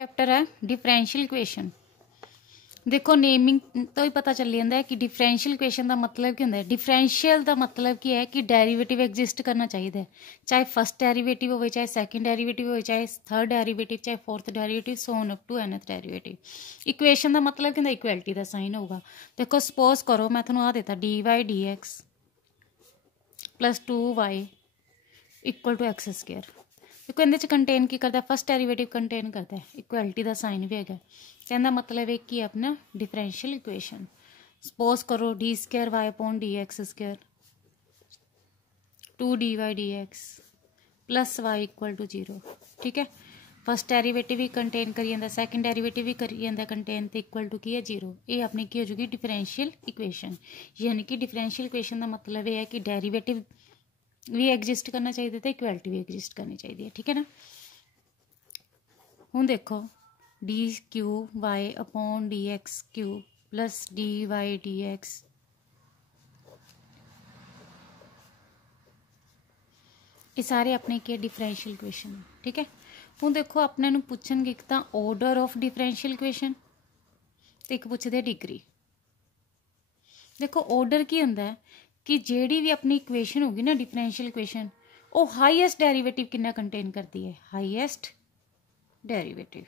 Chapter है differential equation. देखो naming तो ही पता चल जाता है कि डिफरेंशियल इक्वेशन का मतलब क्या होता है। डिफरेंशियल का मतलब क्या है कि डेरिवेटिव एग्जिस्ट करना चाहिए, चाहे फर्स्ट डेरिवेटिव हो, चाहे सैकेंड डेरिवेटिव हो, चाहे थर्ड डेरिवेटिव, चाहे fourth derivative, so on up to nth derivative. Equation का मतलब क्या होता है, इक्वलिटी का साइन होगा। देखो सपोज करो मैं थोड़ा देता dy dx plus 2y equal to x square. देखो इहदे कंटेन की करता है, फर्स्ट डेरिवेटिव कंटेन करता है, इक्वलिटी का साइन भी है। कहना मतलब एक ही अपना डिफरेंशियल इक्वेशन। सपोज करो d square y upon d x square 2 dy dx plus y equal to 0। ठीक है, फर्स्ट डेरिवेटिव भी कंटेन करी जाता, सैकेंड डेरिवेटिव भी करी जाता कंटेन, तो इक्वल टू की है 0। ये अपनी की हो जाएगी डिफरेंशियल इक्वेशन। यानी कि डिफरेंशियल इक्वेशन का मतलब यह है कि डेरिवेटिव भी एग्जिस्ट करना चाहिए तो इक्वलिटी भी एग्जिस्ट करनी चाहिए। ठीक है ना। हूँ देखो d cube y upon d x cube plus d y d x ये सारे अपने के डिफरेंशियल इक्वेशन। ठीक है, हूँ देखो अपने नूं पुछणगे एक तो ऑर्डर ऑफ डिफरेंशियल इक्वेशन तो एक पूछते डिग्री। देखो ऑर्डर की होंदा है कि जेड़ी भी अपनी इक्वेशन होगी ना डिफरेंशियल इक्वेशन, वो हाईएस्ट डेरिवेटिव कितना कंटेन करती है, हाईएस्ट डेरिवेटिव।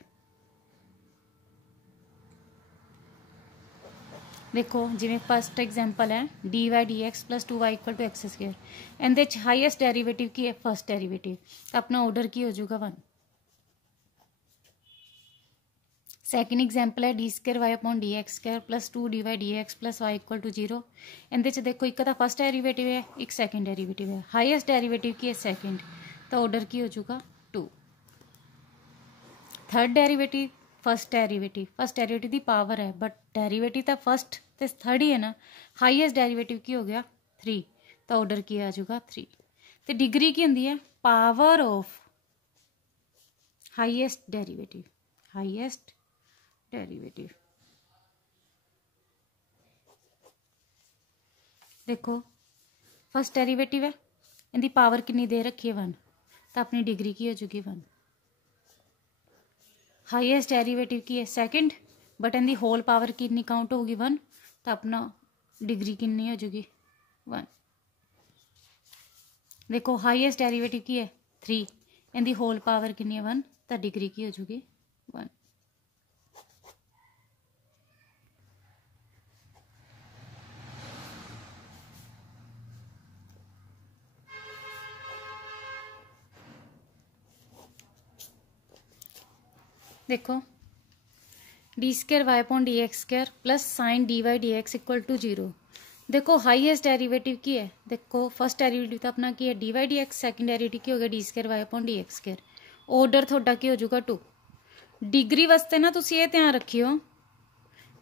देखो जिवें फर्स्ट एग्जांपल है d y d x plus 2y equal to x square, इहदे हाईएस्ट डेरिवेटिव की है फर्स्ट डेरिवेटिव, तो अपना ऑर्डर की हो जाएगा 1। सैकेंड एग्जाम्पल है d square y upon d x square plus 2 dy dx plus y equal to 0। इहदे देखो एक तो फर्स्ट डेरिवेटिव है, एक सैकेंड डेरिवेटिव है, हाईएस्ट डेरिवेटिव की है सैकेंड, तो ऑर्डर की हो जाएगा 2। थर्ड डेरिवेटिव फर्स्ट डेरिवेटिव की पावर है, बट डेरिवेटिव तो फर्स्ट तो थर्ड ही है ना, हाईएस्ट डेरिवेटिव की हो गया 3, तो ऑर्डर की आ जाएगा 3। तो डिग्री की होंगी है power of highest derivative, highest derivative. देखो फर्स्ट डेरिवेटिव है, इनकी पावर कितनी दे रखी है 1, तो अपनी डिग्री की हो जाएगी 1। हाईएस्ट डेरिवेटिव की है सेकंड, बट इनकी होल पावर कितनी काउंट होगी 1, तो अपना डिग्री कितनी हो जाएगी 1। देखो हाईएस्ट डेरिवेटिव की है 3, इनकी होल पावर कितनी है 1, तो डिग्री की हो जाएगी 1। देखो d square y upon d x square plus sine d y d x equal to 0। देखो हाईएस्ट डेरिवेटिव की है, देखो फर्स्ट डेरिवेटिव तो अपना की है d y d x, second derivative की हो गया d square y upon d x square, order थोड़ा की हो जाएगा 2। डिग्री वास्ते ना तुम ये ध्यान रखियो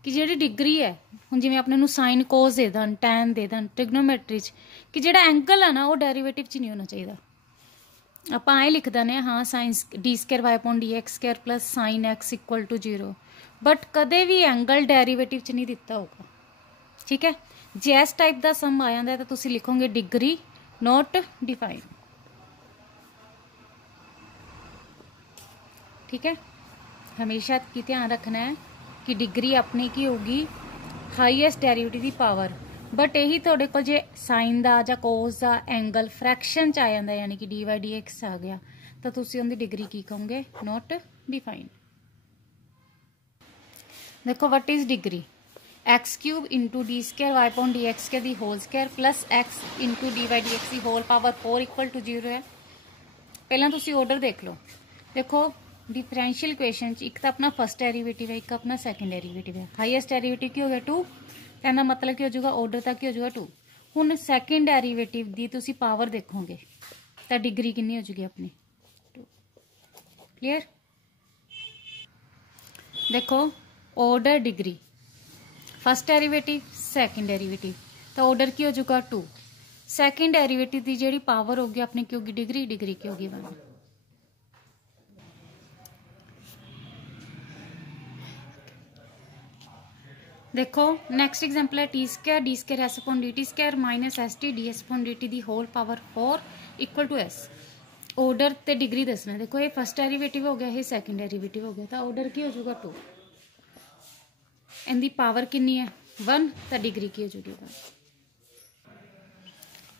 कि जी डिग्री है, हूँ जिमें अपने साइन कोस दे दन, टैन दे दन ट्रिग्नोमैट्री कि जो एंगल है ना वो डेरिवेटिव च नहीं होना चाहिए। आप आए लिख दें हाँ since d square y upon d x square plus sine x equal to 0, but कदे भी एंगल डेरिवेटिव च नहीं दिता होगा। ठीक है, जे इस टाइप का सम आ जाता है तो तुम लिखोगे डिग्री नॉट डिफाइन। ठीक है, हमेशा की ध्यान रखना है कि डिग्री अपनी की होगी हाईएस्ट डेरिवेटिव की पावर, बट यही थोड़े को जे साइन का या कोस का एंगल फ्रैक्शन च आ जाता है, यानी कि डी वाई डी एक्स आ गया, तो तुम उनकी डिग्री की कहोगे नॉट डिफाइन। देखो what is degree, x cube into d square y upon d x square the whole square plus x into d y d x the whole power 4 equal to 0 है। पहला तुम order देख लो। देखो differential equation एक तो अपना first derivative है, एक अपना सैकेंड डेरिवेटिव है, हाईएस्ट डेरिवेटिव की हो गया 2, कहना मतलब की हो जाएगा ऑर्डर तक की हो जाएगा 2। हुण सैकेंड डेरिवेटिव की तुम पावर देखोगे तो डिग्री कितनी हो जाएगी अपनी 2। क्लियर। देखो order degree first derivative second derivative, तो ऑर्डर की हो जाएगा 2। सैकेंड डेरिवेटिव की जी पावर होगी अपनी की होगी डिग्री, डिग्री की होगी 1। देखो नेक्स्ट एग्जांपल है t square d square s upon d t square minus s t d s upon d t the whole power 4 equal to s. Order ते डिग्री दसना। देखो ये फर्स्ट डेरिवेटिव हो गया, ये सैकेंड डेरिवेटिव हो गया, तो ऑर्डर की हो जाएगा 2, इनकी पावर कितनी है 1, तो डिग्री की हो जाएगी 1।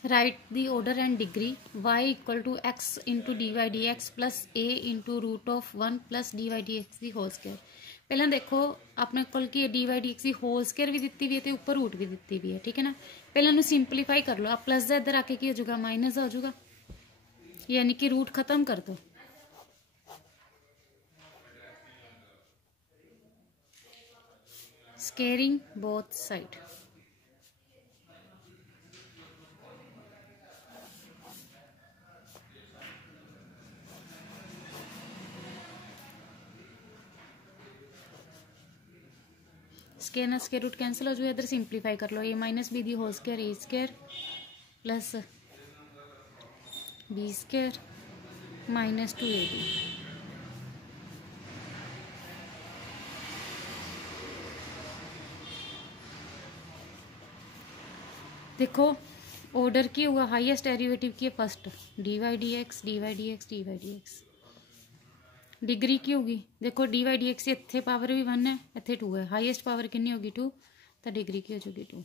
Write the order and degree y equal to x into d y d x plus a into root of 1 plus d y d x की होल स्केयर। पहला देखो अपने को डी वाई डी एक्स की whole square भी दी हुई है तो ऊपर रूट भी दी हुई है, ठीक है ना। पहले सिंपलीफाई कर लो, आप प्लस का इधर आके की हो जाएगा माइनस हो जाएगा, यानी कि रूट खत्म कर दो। स्केयरिंग बोथ साइड, स्केयर ना स्केयर रूट कैंसिल हो जाए, इधर सिंपलीफाई कर लो। A minus b the whole square a square plus b square minus 2ab। देखो ऑर्डर की हुआ हाईएस्ट डेरिवेटिव की है first, d y d x d y d x d y d x. Degree की होगी, देखो डी वाई डी एक्स इतने power भी 1 है, इतने 2 है, हाईएस्ट पावर कितनी होगी 2, तो डिग्री की हो जाएगी 2।